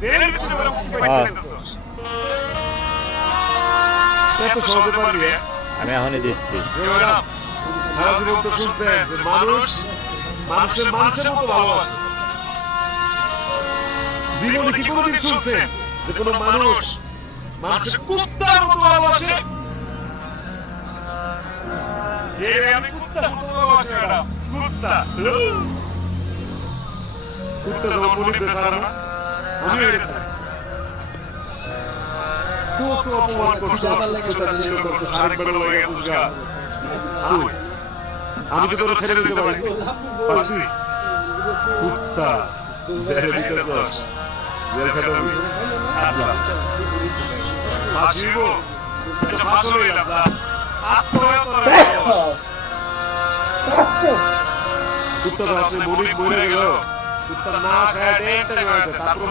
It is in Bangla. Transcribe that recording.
জেলের ভিতরে বলে মুক্তি পাইতে চাইতেছস এত সহজে পারবি আমি এখনই দিচ্ছি। ম্যাডাম সারা জীবন তো শুনছেন যে মানুষ মানুষের মানুষের মতো ভালোবাসে জীবনে কি কোনোদিন শুনছেন যে কোনো মানুষ মানুষের কুত্তার মতো ভালোবাসে আমি কুত্তার মতো ভালোবাসি ম্যাডাম কুত্তা কুত্তা যেমন মনির বেচারা না আমি কত অপমান করছিস ছোটা ছিল করছিস আরেকবার লয়ে গেছিস গা আমি তো তোর ছেড়ে দিতে পারি পারছি কুত্তা ছেড়ে দিতে চাস জেল খাটাবি আসিব আচ্ছা ফাঁসো লইলাম না আত্মহত্যা তোর কুত্তা আসলে মনির মরে গেল কুত্তা না খায় টেনটা গেছে তারপর